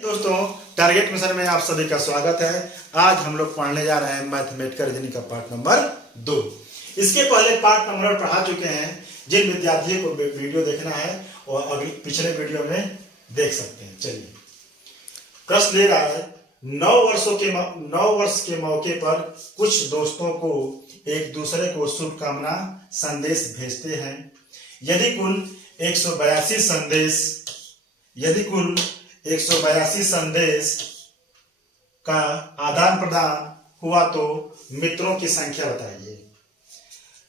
दोस्तों, target mission में आप सभी का स्वागत है। आज हम लोग पढ़ने जा रहे हैं मैथमेटिकल रीजनिंग का पार्ट नंबर 2। इसके पहले पार्ट नंबर पढ़ा चुके हैं। जिन विद्यार्थियों को वीडियो देखना है और अगले पिछले वीडियो में देख सकते हैं। चलिए, प्रश्न ले रहा है 9 वर्ष के मौके पर कुछ दोस्तों को एक दूसरे को शुभकामना संदेश भेजते हैं। यदि कुल 182 संदेश का आदान प्रदान हुआ तो मित्रों की संख्या बताइए।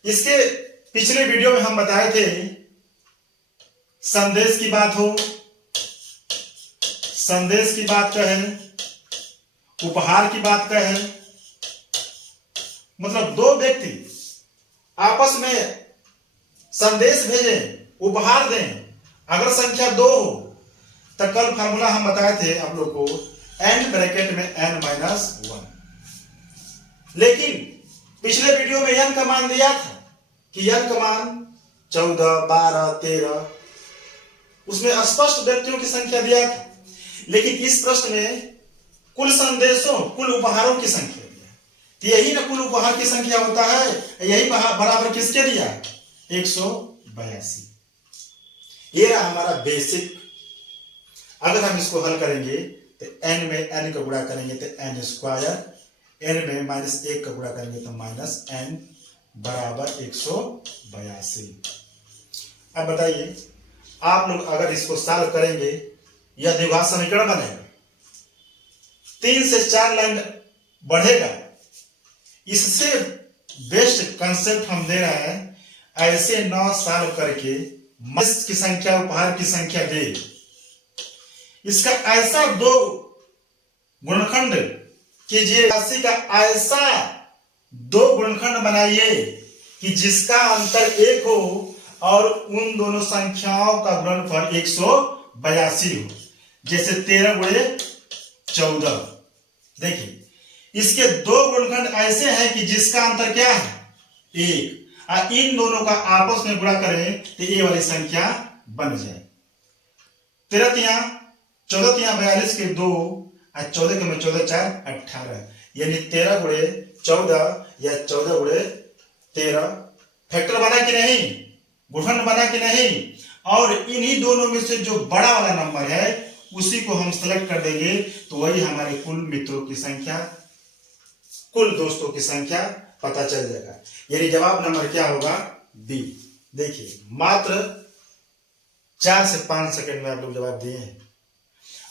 इसके पिछले वीडियो में हम बताए थे, संदेश की बात हो, संदेश की बात कहे, उपहार की बात कहे, मतलब दो व्यक्ति आपस में संदेश भेजें, उपहार दें, अगर संख्या 2 हो तो कल फार्मूला हम बताए थे आप लोग को n ब्रैकेट में n-1। लेकिन पिछले वीडियो में n का मान दिया था कि n का मान 14, 12, 13, उसमें स्पष्ट व्यक्तियों की संख्या दिया था। लेकिन इस प्रश्न में कुल संदेशों, कुल उपहारों की संख्या दिया, तो यही ना कुल उपहार की संख्या होता है। यही बराबर किसके दिया? 182। ये रहा हमारा बेसिक। अगर हम इसको हल करेंगे तो n में n का गुणा करेंगे तो n स्क्वायर, n में -1 का गुणा करेंगे तो -n बराबर 182। अब बताइए, आप लोग अगर इसको सॉल्व करेंगे, यह द्विघात समीकरण बनेगा, 3 से 4 लाइन बढ़ेगा। इससे बेस्ट कंसेप्ट हम दे रहे हैं, ऐसे 9 सॉल्व करके मस्त की संख्या, उपहार की संख्या दे, इसका ऐसा 2 गुणनखंड कीजिए, राशि का ऐसा 2 गुणनखंड बनाइए कि जिसका अंतर 1 हो और उन दोनों संख्याओं का गुणनफल 182 हो। जैसे 13 × 14। देखिए, इसके 2 गुणनखंड ऐसे हैं कि जिसका अंतर क्या है? 1, और इन दोनों का आपस में गुणा करें तो ये वाली संख्या बन जाए। 13 × 42 के 2 और 14 के 14 4 18, यानी 13 × 14 या 14 × 13 फैक्टर बना कि नहीं, गुणनखंड बना कि नहीं। और इन्हीं दोनों में से जो बड़ा वाला नंबर है उसी को हम सेलेक्ट कर देंगे, तो वही हमारे कुल मित्रों की संख्या, कुल दोस्तों की संख्या पता चल जाएगा। यानी जवाब नंबर क्या होगा? बी। देखिए, मात्र 4 से 5 सेकंड में आप लोग जवाब दिए हैं।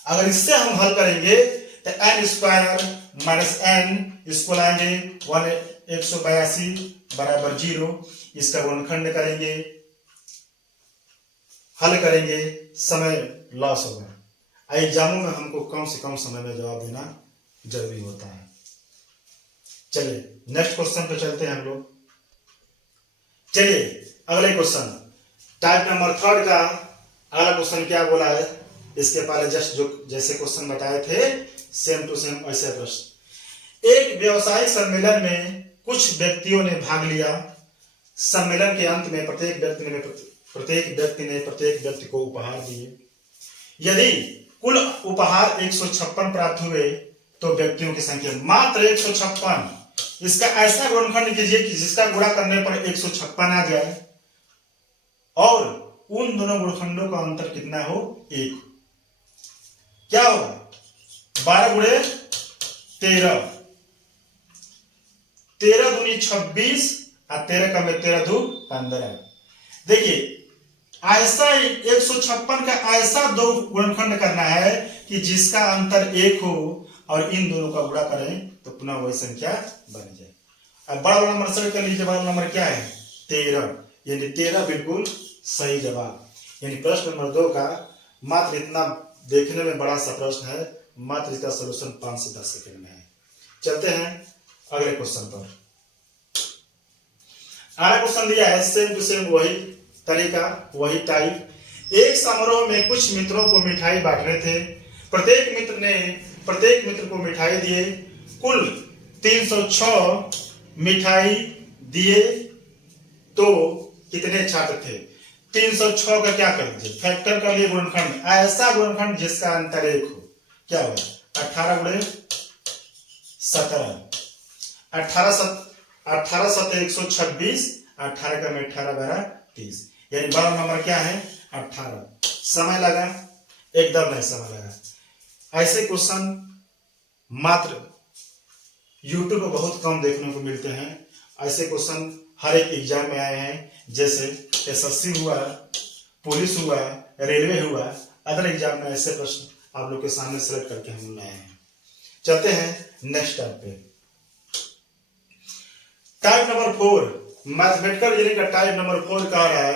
अगर इससे हम हल करेंगे तो n स्क्वायर -n इसको लाएंगे 182 बराबर 0। इसका गुणनखंड करेंगे, हल करेंगे, समय लॉस होगा। एग्जामों में हमको कम से कम समय में जवाब देना जरूरी होता है। चलिए नेक्स्ट क्वेश्चन पे चलते हैं हम लोग। चलिए अगले क्वेश्चन, टाइप नंबर 3 का अगला क्वेश्चन क्या बोला है? इसके पहले जस्ट जो जैसे क्वेश्चन बताए थे सेम टू सेम ऐसे प्रश्न। एक व्यावसायिक सम्मेलन में कुछ व्यक्तियों ने भाग लिया। सम्मेलन के अंत में प्रत्येक व्यक्ति ने प्रत्येक व्यक्ति को उपहार दिए। यदि कुल उपहार 156 प्राप्त हुए तो व्यक्तियों की संख्या मात्र 156। इसका ऐसा गुणनखंड कीजिए कि जिसका गुणा करने पर 156 आ जाए और उन दोनों गुणनखंडों का अंतर कितना हो? 1। क्या होगा? 12 × 13, 13 दूनी 26 और 13 का 13 दू 15। देखिए, ऐसा 156 का ऐसा 2 गुणनखंड करना है कि जिसका अंतर 1 हो और इन दोनों का गुणा करें तो पुनः वही संख्या बन जाए। अब बड़ा वाला नंबर सेलेक्ट कर लीजिए। बड़ा नंबर क्या है? 13, यानी 13 बिल्कुल सही जवाब। यानी प्रश्न नंबर 2 का मात्र इतना देखने में बड़ा सा प्रश्न है, मात्र इसका सलूशन 5 से 10 सेकंड में है। चलते हैं अगले क्वेश्चन पर। अगला क्वेश्चन दिया है सेम टू सेम, वही तरीका, वही टाइप। एक समारोह में कुछ मित्रों को मिठाई बांटने थे। प्रत्येक मित्र ने प्रत्येक मित्र को मिठाई दिए। कुल 306 मिठाई दिए तो कितने छात्र थे? 306 का क्या कर दीजिए, फैक्टर कर लिए गुणनखंड, ऐसा गुणनखंड जिसका अंतर 1 हो। क्या होगा 18 गुणे 17, 18 7 126, 18 का में 18 12 30, यानी 12 नंबर क्या है 18। समय लगा एकदम नहीं समय लगा। ऐसे क्वेश्चन मात्र यूट्यूब पर बहुत कम देखने को मिलते हैं। ऐसे क्वेश्चन हर एक एग्जाम में आए हैं, जैसे एसएससी हुआ, पुलिस हुआ, रेलवे हुआ, अदर एग्जाम में ऐसे प्रश्न आप लोग के सामने सेलेक्ट करके हम लाए हैं। चलते हैं नेक्स्ट टाइप पे। टाइप नंबर 4, मैथमेटिकल रीजनिंग का टाइप नंबर 4 कह रहा है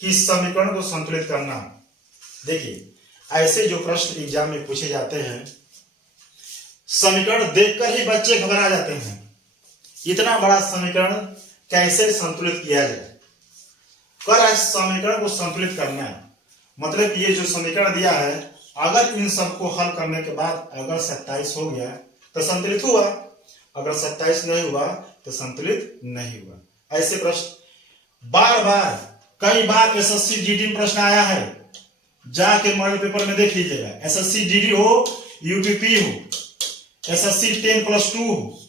कि समीकरण को संतुलित करना। देखिए ऐसे जो प्रश्न एग्जाम में पूछे जाते हैं, समीकरण देखकर ही बच्चे घबरा जाते हैं। इतना बड़ा समीकरण कैसे संतुलित किया जाए। कर समीकरण को संतुलित करना है, मतलब ये जो समीकरण दिया है, अगर इन सबको हल करने के बाद अगर 27 हो गया तो संतुलित हुआ, अगर 27 नहीं हुआ तो संतुलित नहीं हुआ। ऐसे प्रश्न बार बार कई बार एसएससी जीडी में प्रश्न आया है, जाके मॉडल पेपर में देख लीजिएगा। एसएससी जीडी हो, यूपीपी हो, एसएससी 10+2 हो,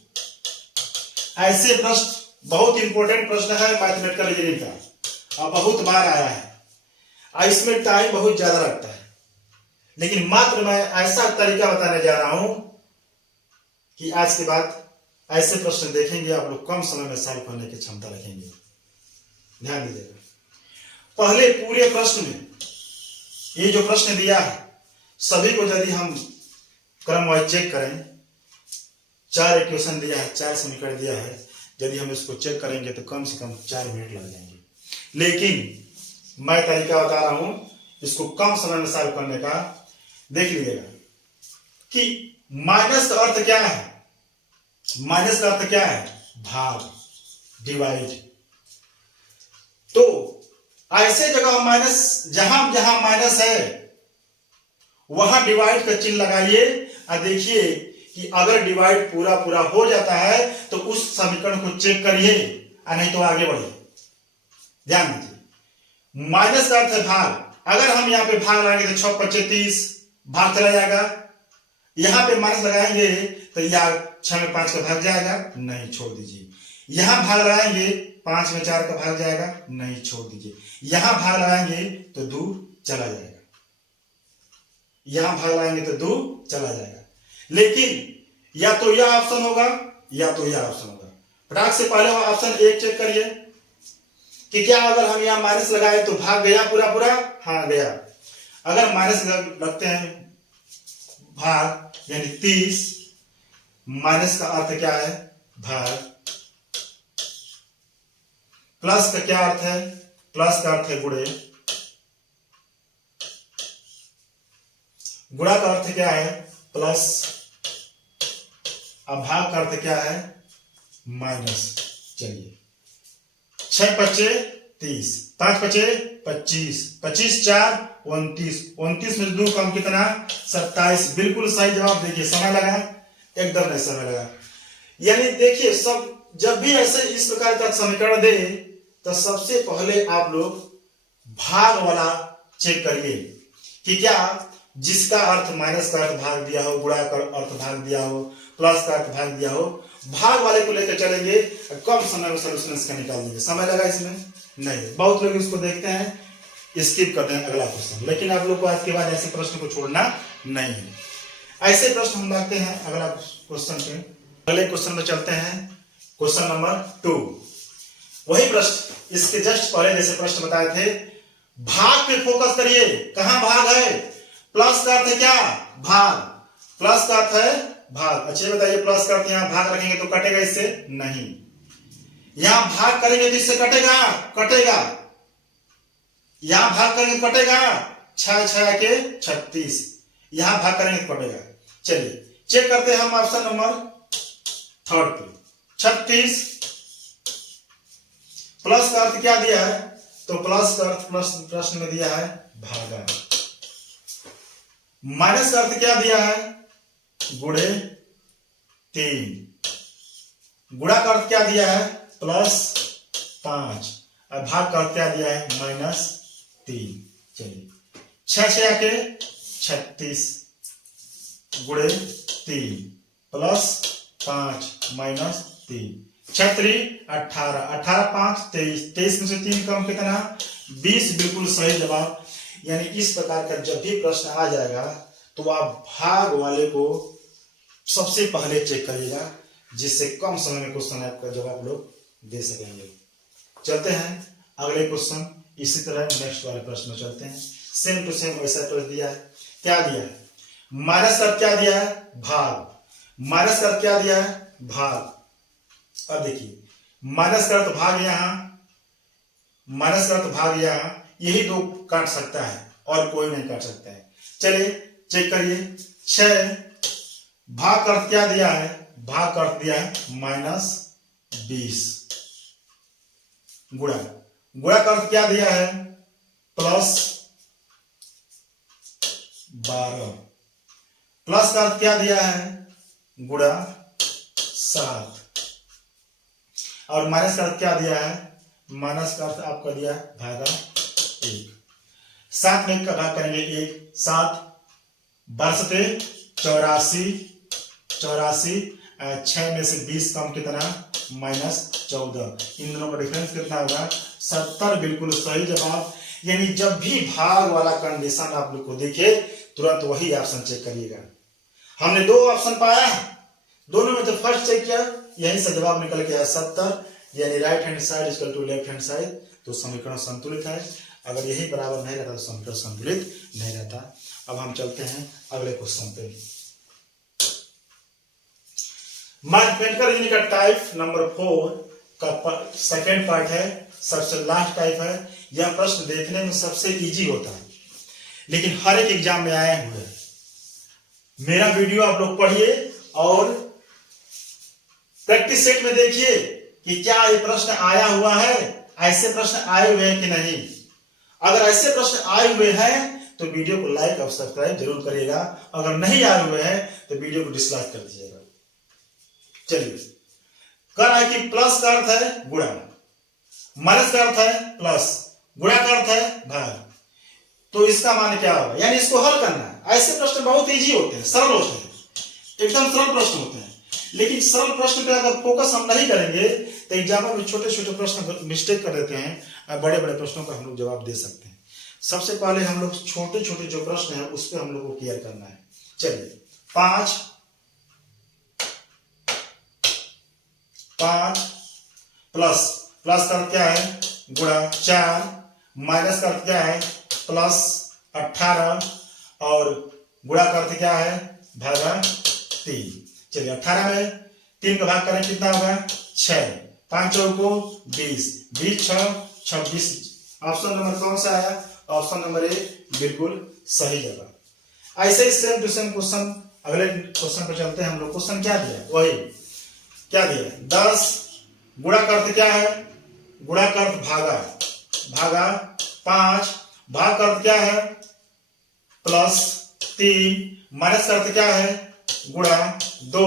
ऐसे प्रश्न बहुत इंपॉर्टेंट प्रश्न है मैथमेटिकल रीजनिंग का, और बहुत बार आया है। इसमें टाइम बहुत ज्यादा लगता है, लेकिन मात्र मैं ऐसा तरीका बताने जा रहा हूं कि आज के बाद ऐसे प्रश्न देखेंगे आप लोग कम समय में सॉल्व करने की क्षमता रखेंगे। ध्यान दीजिएगा। पहले पूरे प्रश्न में ये जो प्रश्न दिया है, सभी को यदि हम क्रम वाइज चेक करें, 4 इक्वेशन दिया है, 4 समीकरण दिया है, यदि हम इसको चेक करेंगे तो कम से कम 4 मिनट लग जाएंगे। लेकिन मैं तरीका बता रहा हूं इसको कम समय में सॉल्व करने का। देख लीजिएगा कि माइनस का अर्थ क्या है। माइनस का अर्थ क्या है, भाग, डिवाइड। तो ऐसे जगह माइनस, जहां जहां माइनस है वहां डिवाइड का चिन्ह लगाइए, और देखिए कि अगर डिवाइड पूरा पूरा हो जाता है तो उस समीकरण को चेक करिए, और नहीं तो आगे बढ़िए। ध्यान दीजिए, माइनस का अर्थ है भाग। अगर हम यहाँ पे भाग लगाएंगे तो 6 5 30, भाग चला जाएगा। यहां पे माइनस लगाएंगे तो यह 6 में 5 का भाग जाएगा, नहीं, छोड़ दीजिए। यहां भाग लगाएंगे 5 में 4 का भाग जाएगा, नहीं, छोड़ दीजिए। यहां भाग लगाएंगे तो 2 चला जाएगा, यहां भाग लगाएंगे तो 2 चला जाएगा। लेकिन या तो यह ऑप्शन होगा या तो यह ऑप्शन होगा। फटाक से पहले ऑप्शन 1 चेक करिए कि क्या अगर हम यहां माइनस लगाए तो भाग गया पूरा पूरा, हाँ गया। अगर माइनस रखते हैं भाग यानी 30, माइनस का अर्थ क्या है, भाग। प्लस का क्या अर्थ है, प्लस का अर्थ है गुणे। गुणा का अर्थ क्या है, प्लस। अब भाग का अर्थ क्या है, माइनस। चलिए 6 5 30, 5 5 25, 25 4 29, 29 में 2 कम कितना, 27। बिल्कुल सही जवाब। देखिए समय लगा, एकदम नहीं समय लगा। यानी देखिए, सब जब भी ऐसे इस प्रकार का समीकरण दे तो सबसे पहले आप लोग भाग वाला चेक करिए कि क्या जिसका अर्थ माइनस का अर्थ भाग दिया हो, गुणा का अर्थ भाग दिया हो, प्लस का अर्थ भाग दिया हो, भाग वाले को लेकर चलेंगे, कम समय में सोल्यूशन इसका निकाल देंगे। समय लगा इसमें नहीं। बहुत लोग इसको देखते हैं, स्किप करते हैं अगला क्वेश्चन, लेकिन आप लोग को आज के बाद ऐसे प्रश्न को छोड़ना नहीं है। ऐसे प्रश्न हम लाते हैं अगला क्वेश्चन पे। अगले क्वेश्चन में चलते हैं, क्वेश्चन नंबर 2। वही प्रश्न, इसके जस्ट पहले जैसे प्रश्न बताए थे, भाग पे फोकस करिए। कहां भाग है, प्लस का अर्थ है क्या, भाग। प्लस का अर्थ है भाग। अच्छा बताइए, प्लस का अर्थ यहां भाग रखेंगे तो कटेगा इससे, नहीं। यहां भाग करेंगे तो इससे कटेगा, कटेगा। यहां भाग करेंगे तो कटेगा, 6 6 के 36, यहां भाग करेंगे तो कटेगा। चलिए चेक करते हैं हम ऑप्शन नंबर 3 पे। 36 प्लस का अर्थ क्या दिया है, तो प्लस का अर्थ प्लस प्रश्न में दिया है भागा। माइनस का अर्थ क्या दिया है, गुणे 3। गुणा का अर्थ क्या दिया है, +5। और भाग का अर्थ क्या दिया है, -3। चलिए 6 6 के 36, गुणे 3 प्लस 5 माइनस 3, 18, 18 5 23, 23 में से 3 कम कितना 20, बिल्कुल सही जवाब। यानी इस प्रकार का जब भी प्रश्न आ जाएगा तो आप भाग वाले को सबसे पहले चेक करिएगा, जिससे कम समय में क्वेश्चन आपका जवाब लोग दे सकेंगे। चलते हैं अगले क्वेश्चन, इसी तरह नेक्स्ट वाले प्रश्न में चलते हैं। सेम टू सेम वैसा प्रश्न दिया है। क्या दिया है? माइनस का क्या दिया है? भाग। माइनस का क्या दिया है? भाग। अब देखिए माइनस का अर्थ भाग, यहां माइनस का अर्थ भाग, यहां यही दो काट सकता है और कोई नहीं काट सकता है। चलिए चेक करिए। 6 भाग का अर्थ क्या दिया है? भाग का अर्थ दिया है -20, गुणा गुणा का अर्थ क्या दिया है? +12, प्लस का अर्थ क्या दिया है? गुणा 7, और माइनस का अर्थ क्या दिया है? माइनस का अर्थ आपका दिया है भागा 1। 7 में भाग करेंगे 1, 7 बरसते 84, 6 में से 20 कम कितना -14, इन दोनों का डिफरेंस कितना होगा? 70, बिल्कुल सही जवाब। यानी जब भी भाग वाला कंडीशन आप लोग को दिखे तुरंत वही ऑप्शन चेक करिएगा। हमने 2 ऑप्शन पाया, दोनों में तो फर्स्ट चेक किया, यहीं से जवाब निकल के आया 70, यानी right hand side equal to left hand side, तो समीकरण संतुलित है। अगर यही बराबर नहीं रहता तो समीकरण संतुलित नहीं रहता। अब हम चलते हैं अगले क्वेश्चन पे। मैथमेटिकल यूनिट का टाइप नंबर 4 का सेकेंड पार्ट है, सबसे लास्ट टाइप है। यह प्रश्न देखने में सबसे इजी होता है, लेकिन हर एक एग्जाम में आए हुए हैं। मेरा वीडियो आप लोग पढ़िए और प्रैक्टिस सेट में देखिए कि क्या ये प्रश्न आया हुआ है, ऐसे प्रश्न आए हुए हैं कि नहीं। अगर ऐसे प्रश्न आए हुए हैं तो वीडियो को लाइक और सब्सक्राइब जरूर करिएगा, अगर नहीं आए हुए हैं तो वीडियो को डिसलाइक कर दीजिएगा। चलिए, कर है कि प्लस का अर्थ है गुणा, माइनस का अर्थ है प्लस, गुणा का अर्थ है भाग, तो इसका मान क्या होगा? यानी इसको हल करना है। ऐसे प्रश्न बहुत इजी होते हैं, सरल होते हैं, एकदम सरल प्रश्न होते हैं। लेकिन सरल प्रश्न पे अगर फोकस हम नहीं करेंगे तो एग्जाम में छोटे छोटे प्रश्न मिस्टेक कर देते हैं, बड़े बड़े प्रश्नों का हम लोग जवाब दे सकते हैं। सबसे पहले हम लोग छोटे छोटे जो प्रश्न है उस पर हम लोग को क्लियर करना है। चलिए, 5 प्लस का अर्थ क्या है? गुणा 4, माइनस का अर्थ क्या है? +18, और गुणा का अर्थ क्या है? भागा 3। चलिए, 18 में 3 का भाग करें कितना होगा? 6, 5 चौको 20, 20 6 26। ऑप्शन नंबर कौन सा आया? ऑप्शन नंबर ए, बिल्कुल सही जवाब। ऐसे ही सेम टू सेम क्वेश्चन अगले क्वेश्चन पर चलते हैं हम लोग। क्वेश्चन क्या दिया? वही क्या दिया? 10 गुणा का अर्थ क्या है? गुणा का अर्थ भागा 5, भाग का अर्थ क्या है? +3, माइनस का अर्थ क्या है? गुणा 2,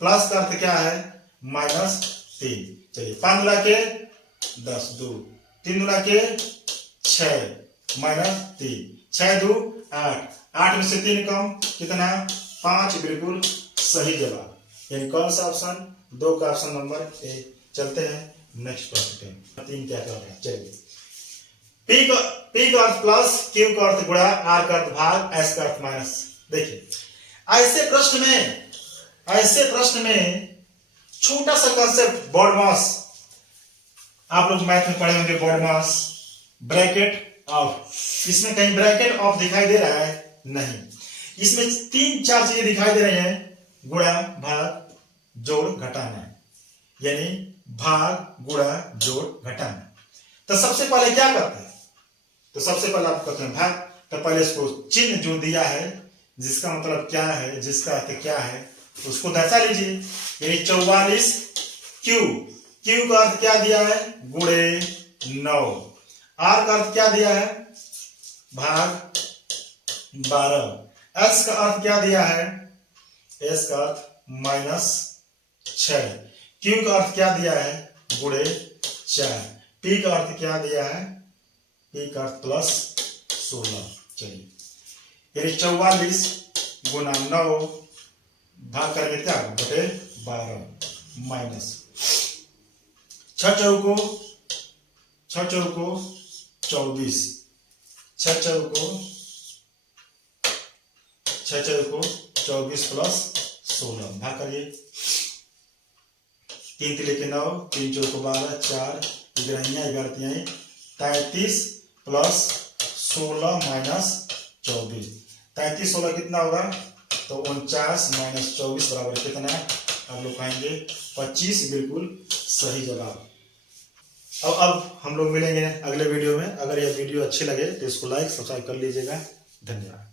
प्लस का अर्थ क्या है? -3। चलिए, 5 गुणा के 10, 2, 3 गुणा के 6, -3, 6 2 8, 8 में से 3 कम कितना? 5, बिल्कुल सही जवाब। यानी कौन सा ऑप्शन? 2 का ऑप्शन नंबर ए। चलते हैं नेक्स्ट प्रश्न पे। 3 क्या कर रहे हैं? चलिए, P का अर्थ प्लस, Q का अर्थ गुणा, R का अर्थ भाग, S का अर्थ माइनस। देखिए, ऐसे प्रश्न में छोटा सा कंसेप्ट बॉड मास, आप लोग मैथ में पढ़े होंगे, बॉड मास, ब्रैकेट ऑफ। इसमें कहीं ब्रैकेट ऑफ दिखाई दे रहा है? नहीं। इसमें 3-4 चीजें दिखाई दे रही हैं, गुणा, भाग, जोड़, घटाना, यानी भाग, गुणा, जोड़, घटाना। तो सबसे पहले क्या करते हैं? तो सबसे पहले आप करते हैं भाग, तो पहले इसको चिन्ह जो दिया है, जिसका मतलब क्या है, जिसका अर्थ क्या है, उसको दर्शा लीजिए। यानी 44 क्यू का अर्थ क्या दिया है? गुणे 9। आर का अर्थ क्या दिया है? भाग 12। एस का अर्थ क्या दिया है? एस का अर्थ -6। क्यू का अर्थ क्या दिया है? गुणे 4। पी का अर्थ क्या दिया है? पी का अर्थ +16। चलिए, यानी 44 गुना 9 भाग करेंगे क्या, बटे 12 माइनस 6 चौको 24, 6 चौको 24 प्लस 16 भाग करिए। 3 3 के 9, 3 चौको 12, 4 11 33 प्लस 16 माइनस 24। 33 16 कितना होगा, तो 49 माइनस 24 बराबर कितना है, आप लोग कहेंगे 25। बिल्कुल सही जवाब। अब हम लोग मिलेंगे अगले वीडियो में। अगर यह वीडियो अच्छी लगे तो इसको लाइक सब्सक्राइब कर लीजिएगा। धन्यवाद।